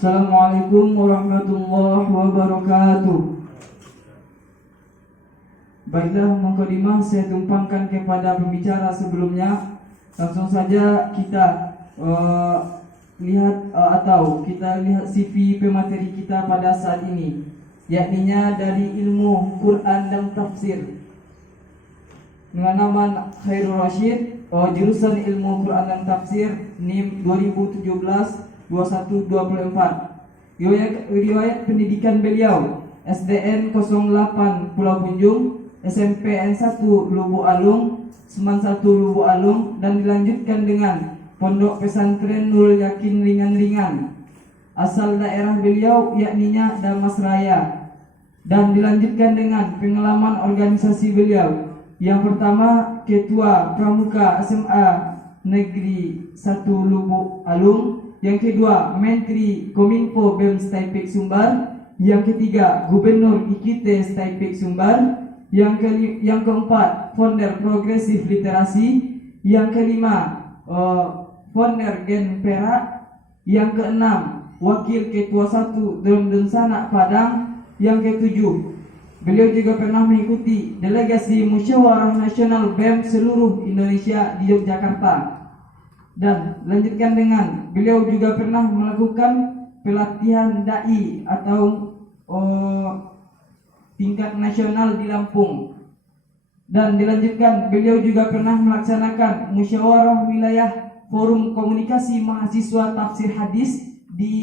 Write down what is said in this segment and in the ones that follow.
Assalamualaikum warahmatullahi wabarakatuh. Baiklah, mukadimah saya tumpangkan kepada pembicara sebelumnya. Langsung saja kita lihat CV pemateri kita pada saat ini, yakninya dari ilmu Quran dan tafsir dengan nama Khairul Rashid, jurusan ilmu Quran dan tafsir, NIM 2017-2124. Riwayat pendidikan beliau SDN 08 Pulau Punjung, SMPN 1 Lubuk Alung, Seman 1 Lubuk Alung, dan dilanjutkan dengan Pondok Pesantren Nurul Yakin Ringan-Ringan. Asal daerah beliau yakninya Damasraya, dan dilanjutkan dengan pengalaman organisasi beliau. Yang pertama, Ketua Pramuka SMA Negeri 1 Lubuk Alung. Yang kedua, Menteri Kominfo BEM Staipik Sumbar. Yang ketiga, Gubernur IKT Staipik Sumbar. Yang keempat, founder Progresif Literasi. Yang kelima, founder Gen Perak. Yang keenam, Wakil Ketua 1 Dondon Sanak Padang. Yang ketujuh, beliau juga pernah mengikuti delegasi Musyawarah Nasional BEM seluruh Indonesia di Yogyakarta. Dan lanjutkan dengan beliau juga pernah melakukan pelatihan dai atau tingkat nasional di Lampung. Dan dilanjutkan beliau juga pernah melaksanakan musyawarah wilayah forum komunikasi mahasiswa tafsir hadis di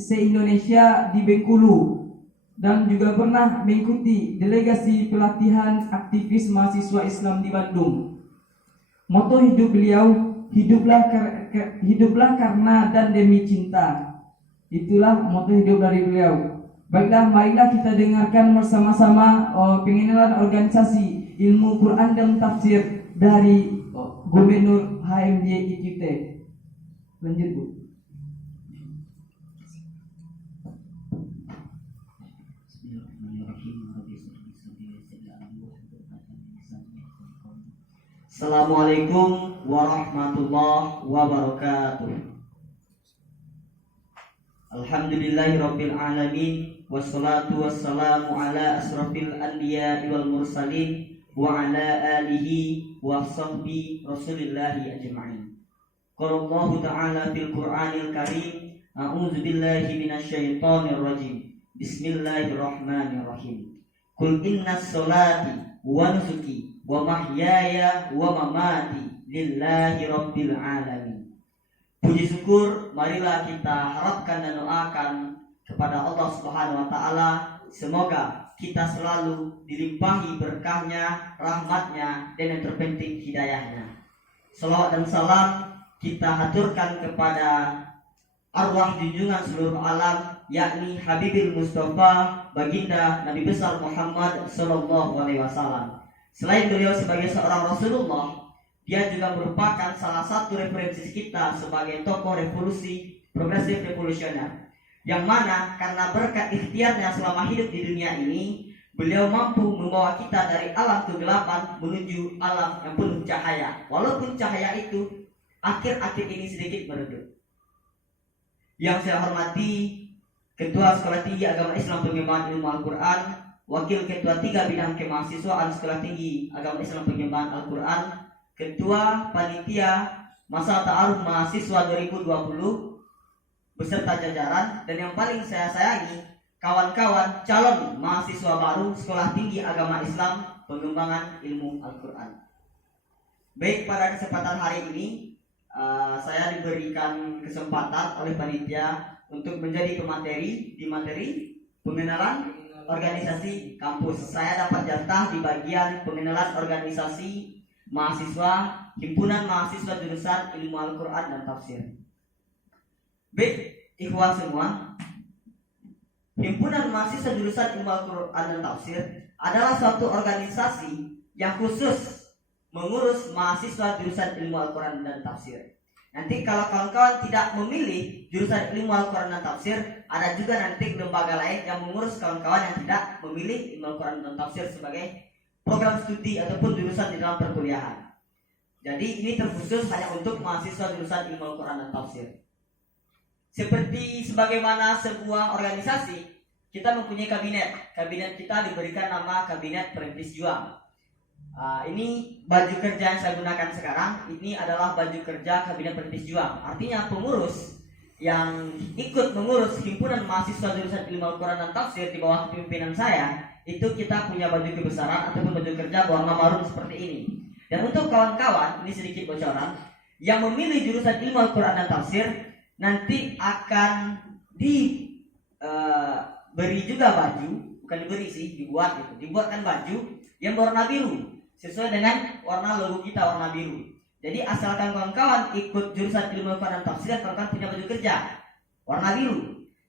se-Indonesia di Bengkulu. Dan juga pernah mengikuti delegasi pelatihan aktivis mahasiswa Islam di Bandung. Moto hidup beliau, hiduplah karena dan demi cinta. Itulah moto hidup dari beliau. Baiklah, marilah kita dengarkan bersama-sama pengenalan organisasi ilmu Quran dan tafsir dari Gubernur HMJ IKT. Lanjut, Bu. Assalamualaikum warahmatullahi wabarakatuh. Alhamdulillahirabbil alamin, wassalatu wassalamu ala asrafil anbiya'i wal mursalin wa ala alihi wa sahbihi rasulillahi ajma'in. Qala Allah ta'ala fil Qur'anil Karim, a'udzu billahi minasyaitonir rajim. Bismillahirrahmanirrahim. Qul innas sholati wa nusuki wa mahyaya wa mamati lillahi rabbil alamin. Puji syukur marilah kita harapkan dan doakan kepada Allah Subhanahu wa taala, semoga kita selalu dilimpahi berkahnya, rahmatnya, dan yang terpenting hidayahnya. Salawat dan salam kita haturkan kepada arwah junjungan seluruh alam, yakni Habibil Mustafa, baginda Nabi besar Muhammad sallallahu alaihi wasallam. Selain beliau sebagai seorang Rasulullah, dia juga merupakan salah satu referensi kita sebagai tokoh revolusi progresif revolusioner, yang mana karena berkat ikhtiarnya selama hidup di dunia ini, beliau mampu membawa kita dari alam kegelapan menuju alam yang penuh cahaya. Walaupun cahaya itu akhir-akhir ini sedikit meredup. Yang saya hormati Ketua Sekolah Tinggi Agama Islam Pengembangan Ilmu Al-Quran, Wakil Ketua 3 Bidang Kemahasiswaan Sekolah Tinggi Agama Islam Pengembangan Al-Quran, Ketua Panitia Masa Ta'aruf Mahasiswa 2020 beserta jajaran, dan yang paling saya sayangi kawan-kawan calon mahasiswa baru Sekolah Tinggi Agama Islam Pengembangan Ilmu Al-Quran. Baik, pada kesempatan hari ini saya diberikan kesempatan oleh panitia untuk menjadi pemateri di materi pengenalan organisasi kampus. Saya dapat jatah di bagian pengenalan organisasi mahasiswa Himpunan Mahasiswa Jurusan Ilmu Al-Quran dan Tafsir. Baik, ikhwan semua, Himpunan Mahasiswa Jurusan Ilmu Al-Quran dan Tafsir adalah suatu organisasi yang khusus mengurus mahasiswa jurusan Ilmu Al-Quran dan Tafsir. Nanti kalau kawan-kawan tidak memilih jurusan Ilmu Al-Quran dan Tafsir, ada juga nanti lembaga lain yang mengurus kawan-kawan yang tidak memilih Ilmu Al-Quran dan Tafsir sebagai program studi ataupun jurusan di dalam perkuliahan. Jadi ini terkhusus hanya untuk mahasiswa jurusan Ilmu Al-Quran dan Tafsir. Seperti sebagaimana sebuah organisasi, kita mempunyai kabinet. Kabinet kita diberikan nama Kabinet Perintis Juang. Ini baju kerja yang saya gunakan sekarang. Ini adalah baju kerja Kabinet Perintis Juang. Artinya pengurus yang ikut mengurus himpunan mahasiswa jurusan Ilmu Al-Quran dan Tafsir di bawah pimpinan saya, itu kita punya baju kebesaran ataupun baju kerja berwarna marun seperti ini. Dan untuk kawan-kawan, ini sedikit bocoran, yang memilih jurusan Ilmu Al-Quran dan Tafsir nanti akan diberi juga baju, bukan diberi sih, dibuatkan baju yang berwarna biru sesuai dengan warna logo kita, warna biru. Jadi asalkan kawan-kawan ikut jurusan Ilmu Al-Quran dan Tafsir, kawan-kawan punya baju kerja warna biru.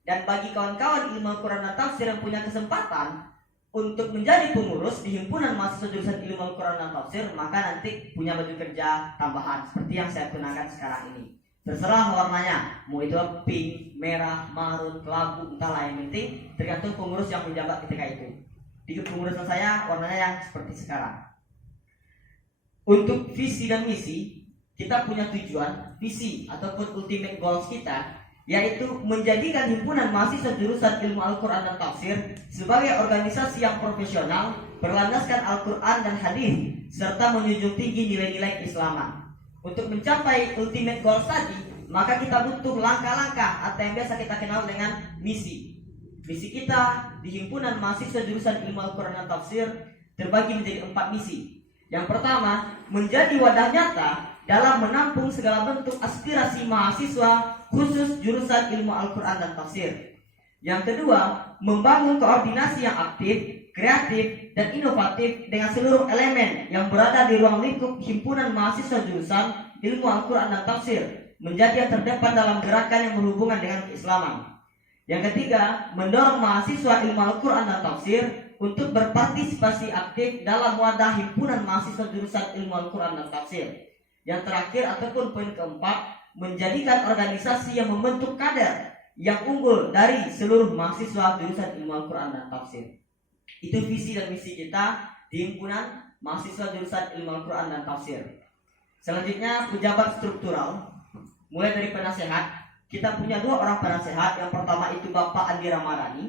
Dan bagi kawan-kawan Ilmu Al-Quran dan Tafsir yang punya kesempatan untuk menjadi pengurus di himpunan mahasiswa jurusan Ilmu Al-Quran dan Tafsir, maka nanti punya baju kerja tambahan seperti yang saya gunakan sekarang ini. Terserah warnanya, mau itu pink, merah, marun, kelabu, entahlah, yang penting tergantung pengurus yang menjabat ketika itu. Di kepengurusan saya warnanya yang seperti sekarang. Untuk visi dan misi, kita punya tujuan, visi ataupun ultimate goals kita, yaitu menjadikan himpunan mahasiswa jurusan Ilmu Al-Quran dan Tafsir sebagai organisasi yang profesional, berlandaskan Al-Quran dan hadis, serta menjunjung tinggi nilai-nilai keislaman. Untuk mencapai ultimate goals tadi, maka kita butuh langkah-langkah atau yang biasa kita kenal dengan misi. Misi kita di himpunan mahasiswa jurusan Ilmu Al-Quran dan Tafsir terbagi menjadi 4 misi. Yang pertama, menjadi wadah nyata dalam menampung segala bentuk aspirasi mahasiswa khusus jurusan Ilmu Al-Quran dan Tafsir. Yang kedua, membangun koordinasi yang aktif, kreatif, dan inovatif dengan seluruh elemen yang berada di ruang lingkup himpunan mahasiswa jurusan Ilmu Al-Quran dan Tafsir, menjadi yang terdepan dalam gerakan yang berhubungan dengan keislaman. Yang ketiga, mendorong mahasiswa Ilmu Al-Quran dan Tafsir untuk berpartisipasi aktif dalam wadah himpunan mahasiswa jurusan Ilmu Al-Quran dan Tafsir. Yang terakhir ataupun poin keempat, menjadikan organisasi yang membentuk kader yang unggul dari seluruh mahasiswa jurusan Ilmu Al-Quran dan Tafsir. Itu visi dan misi kita di himpunan mahasiswa jurusan Ilmu Al-Quran dan Tafsir. Selanjutnya, pejabat struktural. Mulai dari penasehat, kita punya 2 orang penasehat. Yang pertama itu Bapak Andi Ramadhani,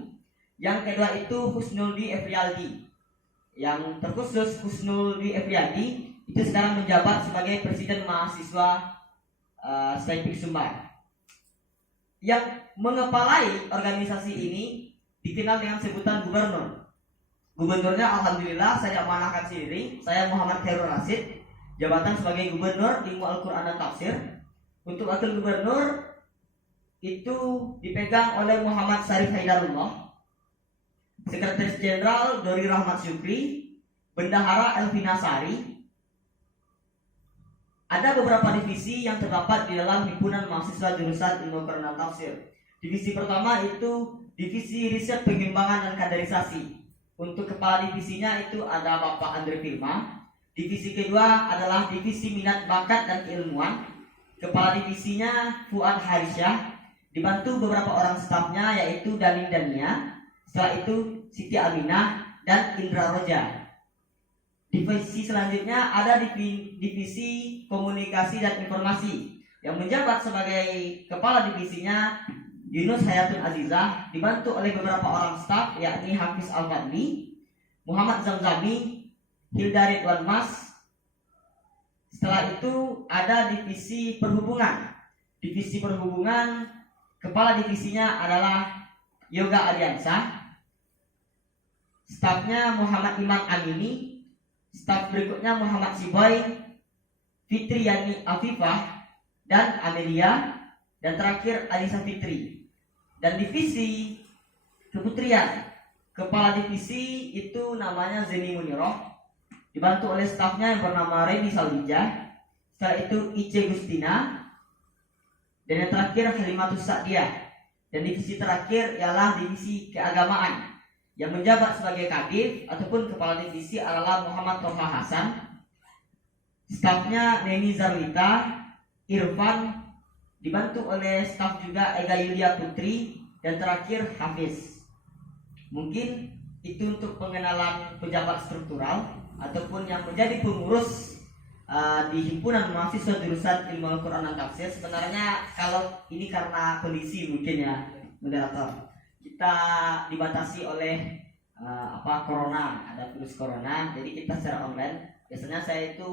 yang kedua itu Husnul Dwi Efrialdi. Yang terkhusus Husnul Dwi Efrialdi itu sekarang menjabat sebagai Presiden Mahasiswa Saipik Sumbar. Yang mengepalai organisasi ini dikenal dengan sebutan gubernur. Gubernurnya alhamdulillah saya amanahkan sendiri, saya Muhammad Khairul Rasid, jabatan sebagai Gubernur Ilmu Al-Quran dan Tafsir. Untuk wakil gubernur itu dipegang oleh Muhammad Syarif Haidarullah, Sekretaris Jenderal Dori Rahmat Syukri, Bendahara Elvina Sari. Ada beberapa divisi yang terdapat di dalam himpunan mahasiswa jurusan Ilmu Al-Quran dan Tafsir. Divisi pertama itu divisi riset pengembangan dan kaderisasi. Untuk kepala divisinya itu ada Bapak Andre Firma. Divisi kedua adalah divisi minat bakat dan keilmuan. Kepala divisinya Fuad Harisyah, dibantu beberapa orang stafnya yaitu Danin Dania. Setelah itu Siti Aminah dan Indra Roja. Divisi selanjutnya ada divisi komunikasi dan informasi, yang menjabat sebagai kepala divisinya Yunus Hayatun Azizah, dibantu oleh beberapa orang staf yakni Hafiz Al-Fadli, Muhammad Zamzami, Hilda Ridwan Mas. Setelah itu ada divisi perhubungan. Divisi perhubungan, kepala divisinya adalah Yoga Adiansah. Stafnya Muhammad Iman Amini. Staf berikutnya Muhammad Siboy, Fitri Yani Afifah, dan Amelia. Dan terakhir Alisa Fitri. Dan divisi keputrian, kepala divisi itu namanya Zeni Muniroh, dibantu oleh stafnya yang bernama Reni Salwijah. Setelah itu Ice Gustina. Dan yang terakhir Halimatus Sa'diyah. Dan divisi terakhir ialah divisi keagamaan, yang menjabat sebagai kadif ataupun kepala divisi adalah Muhammad Toha Hasan. Stafnya Neni Zarwita, Irfan, dibantu oleh staf juga Ega Yulia Putri, dan terakhir Hafiz. Mungkin itu untuk pengenalan pejabat struktural ataupun yang menjadi pengurus di himpunan mahasiswa jurusan Ilmu Al-Quran dan Tafsir. Sebenarnya kalau ini karena kondisi mungkin ya moderator, kita dibatasi oleh corona, ada virus corona, jadi kita secara online. Biasanya saya itu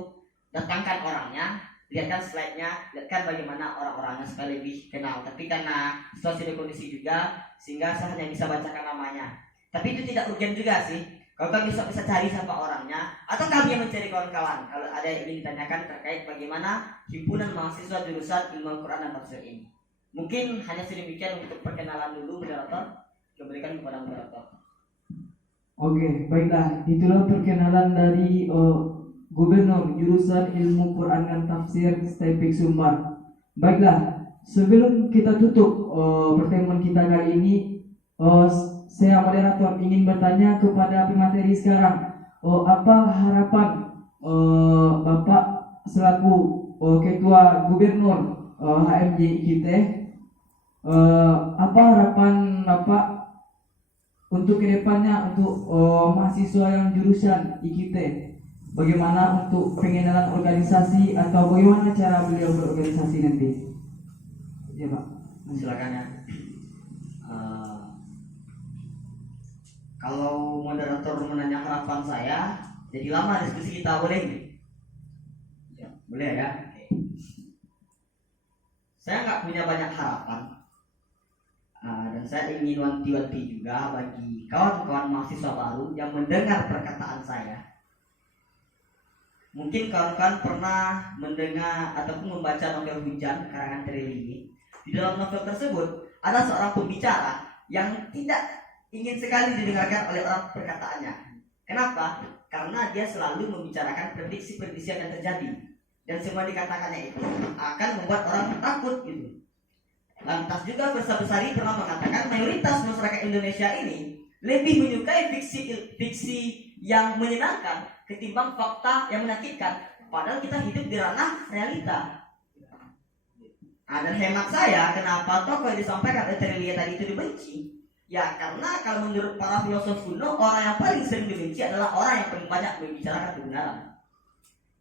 datangkan orangnya, lihatkan slide-nya, lihatkan bagaimana orang-orangnya supaya lebih kenal. Tapi karena situasi dan kondisi juga, sehingga saya hanya bisa bacakan namanya. Tapi itu tidak urgent juga sih. Kalau kalian bisa cari siapa orangnya, atau kami yang mencari kawan-kawan. Kalau ada yang ingin ditanyakan terkait bagaimana himpunan mahasiswa jurusan Ilmu Al-Quran dan Tafsir ini. Mungkin hanya sedemikian untuk perkenalan dulu moderator. Kembalikan kepada moderator. Oke, baiklah. Itulah perkenalan dari Gubernur jurusan Ilmu Quran dan Tafsir STEPIK Sumbar. Baiklah, sebelum kita tutup pertemuan kita kali ini, saya moderator ingin bertanya kepada pemateri sekarang, apa harapan Bapak selaku Ketua Gubernur HMJ IKT, apa harapan Bapak untuk kedepannya untuk mahasiswa yang jurusan IKT? Bagaimana untuk pengenalan organisasi atau bagaimana cara beliau berorganisasi nanti? Ya Pak, silakan ya. Kalau moderator menanya harapan saya, jadi lama diskusi kita, boleh nih? Ya, boleh ya. Oke. Saya nggak punya banyak harapan, dan saya ingin wanti-wanti juga bagi kawan-kawan mahasiswa baru yang mendengar perkataan saya. Mungkin kawan-kawan pernah mendengar ataupun membaca novel Hujan karangan Terili. Di dalam novel tersebut ada seorang pembicara yang tidak ingin sekali didengarkan oleh orang perkataannya. Kenapa? Karena dia selalu membicarakan prediksi-prediksi yang akan terjadi, dan semua dikatakannya itu akan membuat orang takut gitu. Lantas juga Versa Besari pernah mengatakan mayoritas masyarakat Indonesia ini lebih menyukai fiksi yang menyenangkan ketimbang fakta yang menakutkan. Padahal kita hidup di ranah realita. Dan hemat saya, kenapa tokoh yang disampaikan oleh Terelia tadi itu dibenci? Ya karena kalau menurut para filosof kuno, orang yang paling sering dibenci adalah orang yang paling banyak membicarakan kebenaran.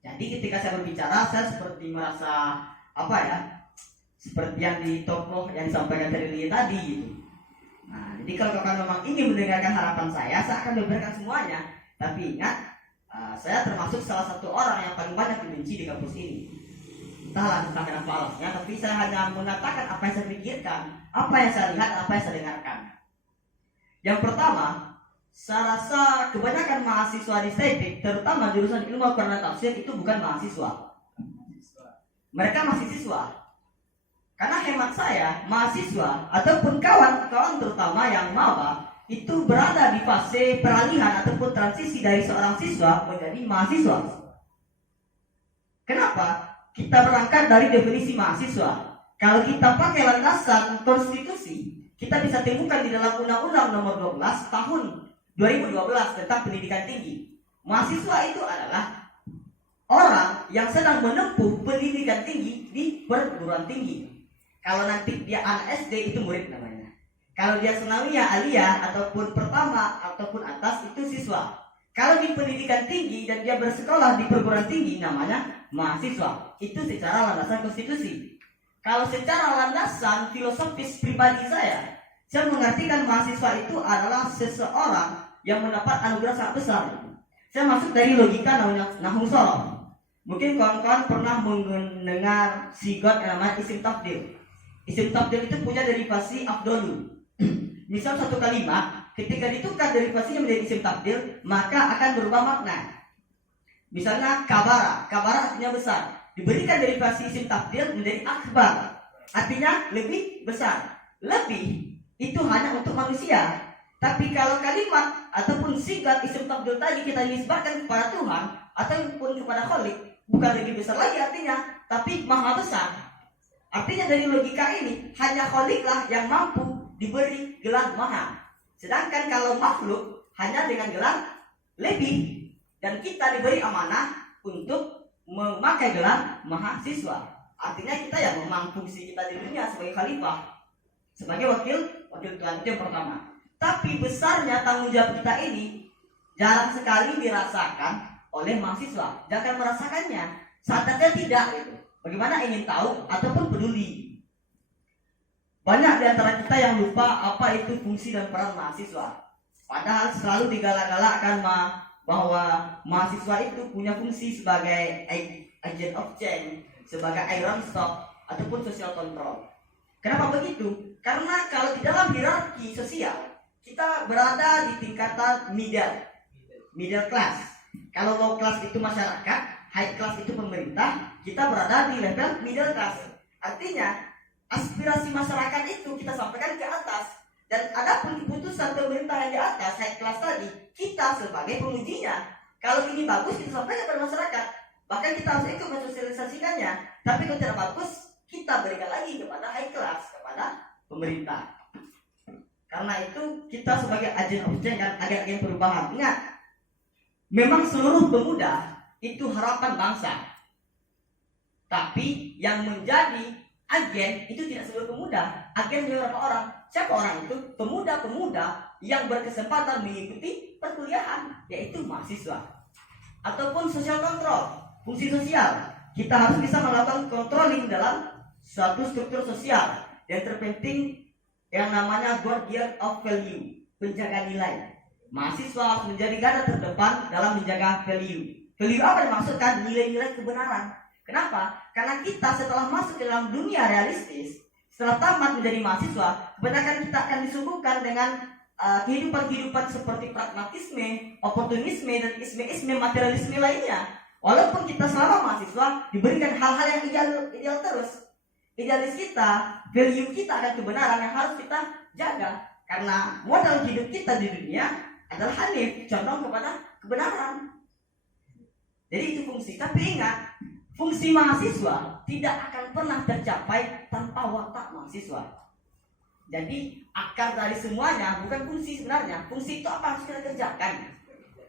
Jadi ketika saya berbicara, saya seperti merasa seperti yang di tokoh yang disampaikan Terelia tadi gitu. Nah, jadi kalau kalian memang ingin mendengarkan harapan saya akan memberikan semuanya. Tapi ingat, saya termasuk salah satu orang yang paling banyak dibenci di kampus ini. Entahlah tentang kenapa alasnya, tapi saya hanya mengatakan apa yang saya pikirkan, apa yang saya lihat, apa yang saya dengarkan. Yang pertama, saya rasa kebanyakan mahasiswa di STEPIK, terutama jurusan Ilmu Al-Quran dan Tafsir, itu bukan mahasiswa. Mereka masih siswa. Karena hemat saya, mahasiswa ataupun kawan-kawan terutama yang maba itu berada di fase peralihan ataupun transisi dari seorang siswa menjadi mahasiswa. Kenapa? Kita berangkat dari definisi mahasiswa. Kalau kita pakai landasan konstitusi, kita bisa temukan di dalam Undang-Undang Nomor 12 Tahun 2012 tentang pendidikan tinggi. Mahasiswa itu adalah orang yang sedang menempuh pendidikan tinggi di perguruan tinggi. Kalau nanti dia anak SD itu murid namanya. Kalau dia sanawiyah, aliyah ataupun pertama ataupun atas itu siswa. Kalau di pendidikan tinggi dan dia bersekolah di perguruan tinggi namanya mahasiswa. Itu secara landasan konstitusi. Kalau secara landasan filosofis pribadi saya mengartikan mahasiswa itu adalah seseorang yang mendapat anugerah sangat besar. Saya masuk dari logika Nahwu Shoroh. Mungkin kawan-kawan pernah mendengar sigot yang namanya isim tafdil. Isim tafdil itu punya derivasi afdolu. Misal satu kalimat ketika ditukar derivasinya menjadi isim tafdil, maka akan berubah makna. Misalnya kabara artinya besar. Diberikan derivasi isim tafdil menjadi akbar, artinya lebih besar. Lebih itu hanya untuk manusia. Tapi kalau kalimat ataupun singkat isim tafdil tadi kita nisbahkan kepada Tuhan ataupun kepada Khalik, bukan lebih besar lagi artinya, tapi maha besar. Artinya dari logika ini hanya Khaliklah yang mampu diberi gelar maha. Sedangkan kalau makhluk hanya dengan gelar lebih. Dan kita diberi amanah untuk memakai gelar mahasiswa. Artinya kita yang memang fungsi kita di dunia sebagai khalifah, sebagai wakil Tuhan. Itu yang pertama. Tapi besarnya tanggung jawab kita ini jarang sekali dirasakan oleh mahasiswa. Jangan merasakannya. Sadarnya tidak gitu. Bagaimana ingin tahu ataupun peduli. Banyak di antara kita yang lupa apa itu fungsi dan peran mahasiswa. Padahal selalu digalak-galakkan bahwa mahasiswa itu punya fungsi sebagai agent of change, sebagai iron stock ataupun social control. Kenapa begitu? Karena kalau di dalam hierarki sosial kita berada di tingkatan middle class. Kalau low class itu masyarakat, high class itu pemerintah, kita berada di level middle class. Artinya aspirasi masyarakat itu kita sampaikan ke atas, dan adapun keputusan pemerintah yang di atas high class tadi, kita sebagai pengujinya. Kalau ini bagus kita sampaikan kepada masyarakat, bahkan kita harus ikut mensosialisasikannya. Tapi kalau tidak bagus, kita berikan lagi kepada high class, kepada pemerintah. Karena itu kita sebagai agen of change dan agen-agen perubahan. Ingat, memang seluruh pemuda itu harapan bangsa. Tapi yang menjadi agen itu tidak seluruh pemuda. Agen beberapa orang. Siapa orang itu? Pemuda-pemuda yang berkesempatan mengikuti perkuliahan, yaitu mahasiswa. Ataupun social control, fungsi sosial. Kita harus bisa melakukan controlling dalam suatu struktur sosial. Yang terpenting yang namanya guardian of value, penjaga nilai. Mahasiswa harus menjadi garda terdepan dalam menjaga value. Value apa yang dimaksudkan? Nilai-nilai kebenaran. Kenapa? Karena kita setelah masuk ke dalam dunia realistis, setelah tamat menjadi mahasiswa, kebanyakan kita akan disuguhkan dengan kehidupan-kehidupan seperti pragmatisme, oportunisme, dan isme-isme materialisme lainnya. Walaupun kita selama mahasiswa diberikan hal-hal yang ideal terus, idealis kita, value kita akan kebenaran yang harus kita jaga. Karena modal hidup kita di dunia adalah hanif, condong kepada kebenaran. Jadi itu fungsi. Tapi ingat, fungsi mahasiswa tidak akan pernah tercapai tanpa watak mahasiswa. Jadi akar dari semuanya bukan fungsi sebenarnya. Fungsi itu apa harus kita kerjakan.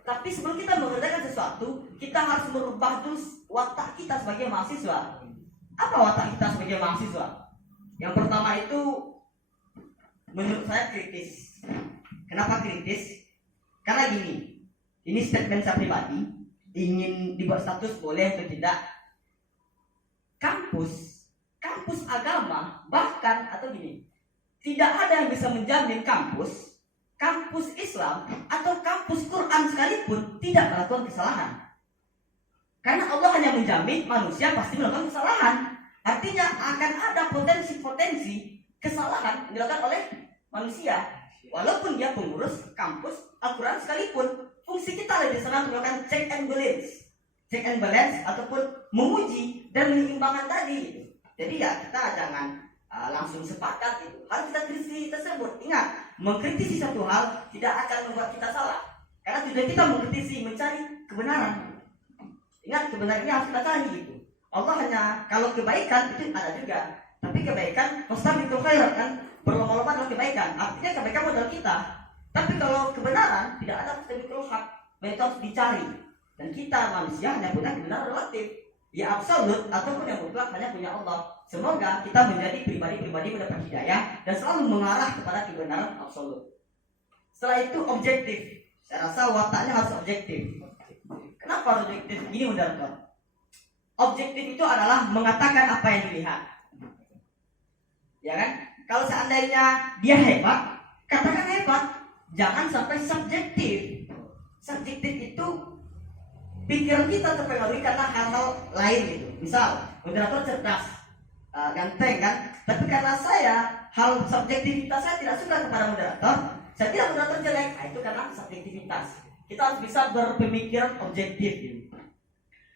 Tapi sebelum kita mengerjakan sesuatu, kita harus merubah dulu watak kita sebagai mahasiswa. Apa watak kita sebagai mahasiswa? Yang pertama itu menurut saya kritis. Kenapa kritis? Karena gini, ini statement saya pribadi, ingin dibuat status boleh atau tidak. Kampus agama, bahkan atau gini, tidak ada yang bisa menjamin kampus Islam atau kampus Quran sekalipun tidak melakukan kesalahan. Karena Allah hanya menjamin manusia pasti melakukan kesalahan. Artinya akan ada potensi-potensi kesalahan dilakukan oleh manusia. Walaupun dia pengurus kampus Al-Quran sekalipun, fungsi kita lebih senang melakukan check and balance ataupun menguji dan menyeimbangkan tadi gitu. Jadi ya kita jangan langsung sepakat itu. Harus kita kritisi tersebut. Ingat, mengkritisi satu hal tidak akan membuat kita salah. Karena tujuan kita mengkritisi, mencari kebenaran. Ingat, kebenaran ini harus kita cari gitu. Allah hanya, kalau kebaikan itu ada juga. Tapi kebaikan, fastabiqul khairat kan, berlomba-lomba dalam kebaikan. Artinya kebaikan modal kita. Tapi kalau kebenaran tidak ada fastabiqul haq, itu harus dicari. Dan kita manusia hanya punya kebenaran relatif. Ya absolut ataupun yang mutlak hanya punya Allah. Semoga kita menjadi pribadi-pribadi mendapat hidayah dan selalu mengarah kepada kebenaran absolut. Setelah itu objektif. Saya rasa wataknya harus objektif. Kenapa objektif? Gini mudah-mudahan. Objektif itu adalah mengatakan apa yang dilihat. Ya kan? Kalau seandainya dia hebat, katakan hebat. Jangan sampai subjektif. Subjektif itu pikiran kita terpengaruhi karena hal-hal lain gitu. Misal, moderator cerdas, ganteng kan. Tapi karena saya, hal subjektivitas saya tidak suka kepada moderator, saya tidak moderator jelek. Itu karena subjektivitas. Kita harus bisa berpemikiran objektif gitu.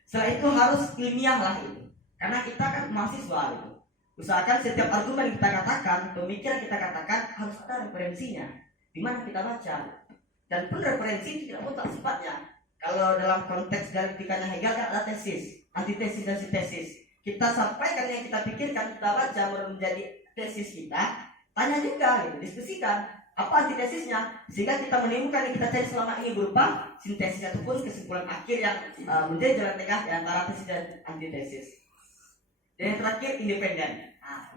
Setelah itu harus ilmiah lah itu. Karena kita kan mahasiswa gitu. Usahakan setiap argumen yang kita katakan, pemikiran kita katakan harus ada referensinya. Di mana kita baca. Dan pun referensi tidak mutlak sifatnya. Kalau dalam konteks dialektikanya Hegel kan ada tesis, antitesis dan sintesis. Kita sampaikan yang kita pikirkan, kita baca menjadi tesis kita. Tanya juga, gitu, diskusikan apa antitesisnya, sehingga kita menemukan yang kita cari selama ini berupa sintesis ataupun kesimpulan akhir yang menjadi jalan tengah di antara tesis dan antitesis. Dan yang terakhir independen.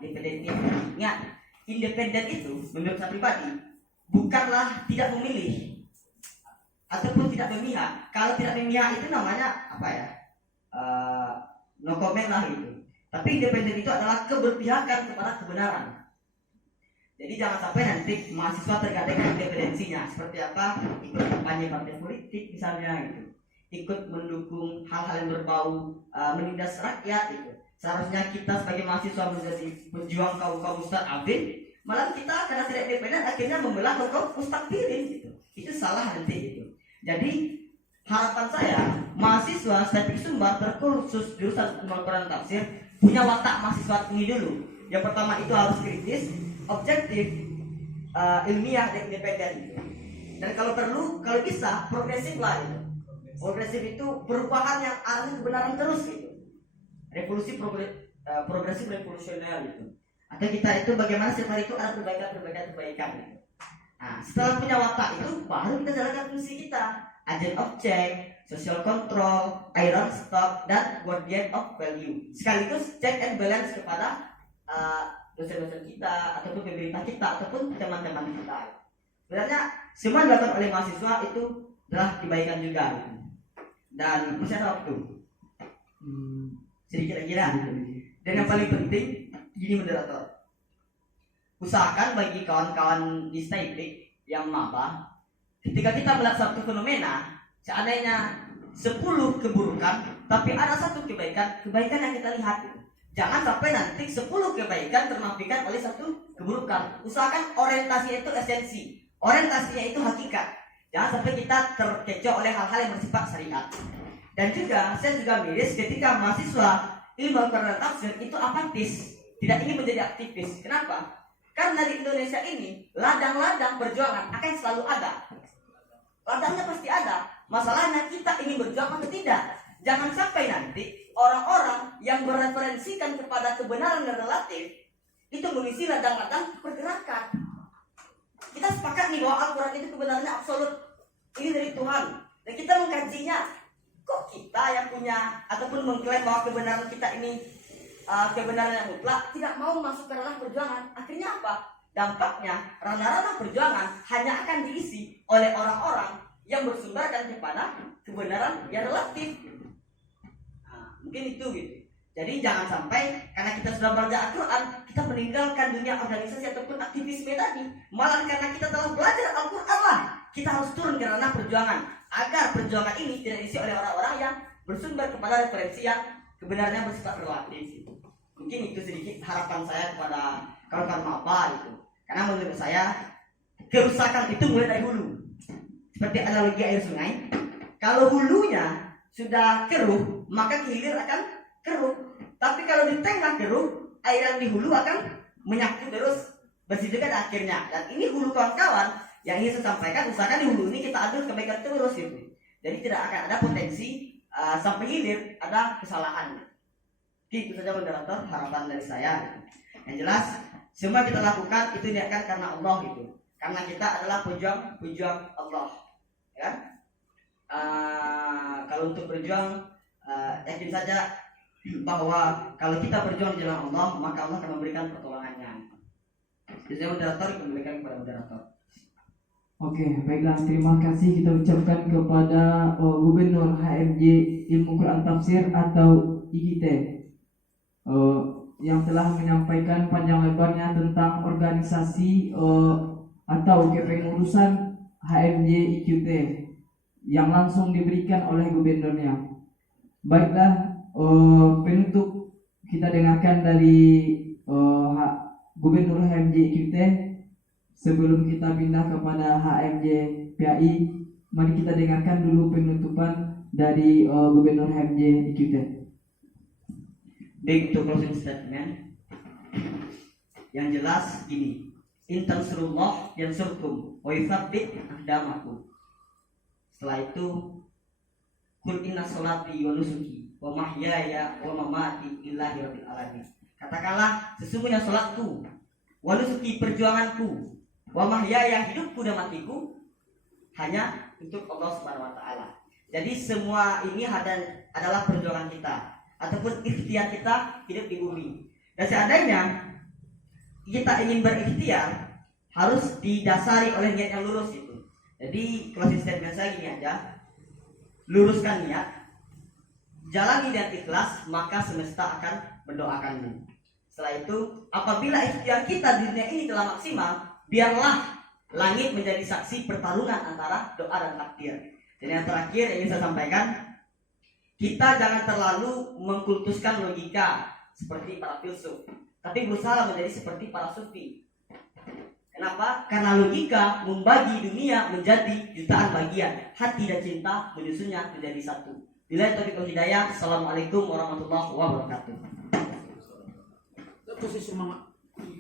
Independen ini ingat, independen itu menurut saya pribadi bukanlah tidak memilih ataupun tidak memihak. Kalau tidak memihak itu namanya apa ya? no comment lah gitu. Tapi independen itu adalah keberpihakan kepada kebenaran. Jadi jangan sampai nanti mahasiswa tergadaikan independensinya. Seperti apa? Ikut kampanye partai politik misalnya gitu, ikut mendukung hal-hal yang berbau menindas rakyat gitu. Seharusnya kita sebagai mahasiswa menjadi pejuang kaum mustadafin, malah kita karena tidak independen akhirnya membelah kaum mustakbirin gitu. Itu salah nanti gitu. Jadi harapan saya mahasiswa Statik Sumbar terkhusus jurusan Al-Quran Tafsir punya watak mahasiswa ini dulu. Yang pertama itu harus kritis, objektif, ilmiah dan independen gitu. Dan kalau perlu, kalau bisa progresif lah gitu. Progresif itu perubahan yang arahnya kebenaran terus gitu. Revolusi progresif revolusioner gitu. Atau kita itu bagaimana setiap hari itu ada perbaikan gitu. Nah, setelah punya watak itu baru kita jalankan fungsi kita. Agent of change, social control, iron stock, dan guardian of value. Sekaligus check and balance kepada dosen-dosen kita, ataupun pemerintah kita, ataupun teman-teman kita. Sebenarnya semua dilakukan oleh mahasiswa itu adalah kebaikan juga. Dan masih ada waktu sedikit lagi lah. Dan yang paling penting, gini moderator, usahakan bagi kawan-kawan di Statik yang maba, ketika kita melihat satu fenomena, seandainya 10 keburukan, tapi ada satu kebaikan yang kita lihat. Jangan sampai nanti 10 kebaikan ternafikan oleh satu keburukan. Usahakan orientasinya itu esensi, orientasinya itu hakikat. Jangan sampai kita terkecoh oleh hal-hal yang bersifat syariat. Dan juga saya juga miris ketika mahasiswa ilmu Al-Quran Tafsir itu apatis, tidak ingin menjadi aktivis. Kenapa? Karena di Indonesia ini ladang-ladang perjuangan akan selalu ada. Ladangnya pasti ada. Masalahnya kita ingin berjuang atau tidak. Jangan sampai nanti orang-orang yang bereferensikan kepada kebenaran yang relatif itu mengisi ladang-ladang pergerakan. Kita sepakat nih bahwa Al-Quran itu kebenarannya absolut, ini dari Tuhan, dan kita mengkajinya. Kok kita yang punya ataupun mengklaim bahwa kebenaran kita ini kebenaran yang mutlak tidak mau masuk ke ranah perjuangan? Akhirnya apa? Dampaknya ranah-ranah perjuangan hanya akan diisi oleh orang-orang yang bersumberkan kepada kebenaran yang relatif. Nah, mungkin itu gitu. Jadi jangan sampai karena kita sudah belajar Al-Quran, kita meninggalkan dunia organisasi ataupun aktivisme tadi. Malah karena kita telah belajar Al-Quran lah, kita harus turun ke ranah perjuangan, agar perjuangan ini tidak diisi oleh orang-orang yang bersumber kepada referensi yang kebenarannya bersifat relatif. Mungkin itu sedikit harapan saya kepada kawan-kawan maba itu. Karena menurut saya kerusakan itu mulai dari hulu. Seperti analogi air sungai, kalau hulunya sudah keruh, maka hilir akan keruh. Tapi kalau di tengah keruh, air yang di hulu akan menyatu terus bersihkan akhirnya. Dan ini hulu kawan-kawan yang ingin saya sampaikan, usahakan di hulu ini kita ambil kebaikan terus gitu. Jadi tidak akan ada potensi sampai hilir ada kesalahan. Itu saja moderator harapan dari saya. Yang jelas semua kita lakukan itu niatkan karena Allah gitu. Karena kita adalah pejuang Allah. Ya. Kalau untuk berjuang yakin saja bahwa kalau kita berjuang di jalan Allah, maka Allah akan memberikan pertolongannya. Jadi saya moderator kembalikan kepada moderator. Oke, baiklah, terima kasih kita ucapkan kepada Gubernur HMJ Ilmu Quran Tafsir atau IKT yang telah menyampaikan panjang lebarnya tentang organisasi atau kepengurusan HMJ IQT yang langsung diberikan oleh gubernurnya. Baiklah, penutup kita dengarkan dari Gubernur HMJ IQT. Sebelum kita pindah kepada HMJ PAI, mari kita dengarkan dulu penutupan dari Gubernur HMJ IQT. Baik, untuk closing statement yang jelas gini, in tansurullah yansurkum wa yuthabbit aqdamakum. Setelah itu, kul inna sholati wa nusuki wa mahyaya wa mamati lillahi rabbil alamin. Katakanlah, sesungguhnya salatku, wa nusuki perjuanganku, wa mahyaya hidupku dan matiku hanya untuk Allah Subhanahu wa taala. Jadi semua ini adalah perjuangan kita ataupun ikhtiar kita hidup di bumi. Dan seandainya kita ingin berikhtiar, harus didasari oleh niat yang lurus itu. Jadi closing statement saya gini aja, luruskan niat, jalani dengan ikhlas, maka semesta akan mendoakanmu. Setelah itu, apabila ikhtiar kita di dunia ini telah maksimal, biarlah langit menjadi saksi pertarungan antara doa dan takdir. Dan yang terakhir yang ingin saya sampaikan, kita jangan terlalu mengkultuskan logika seperti para filsuf, tapi berusaha menjadi seperti para sufi. Kenapa? Karena logika membagi dunia menjadi jutaan bagian, hati dan cinta menyusunnya menjadi satu. Bila taufiq wal hidayah. Assalamualaikum warahmatullahi wabarakatuh. Posisi semangat.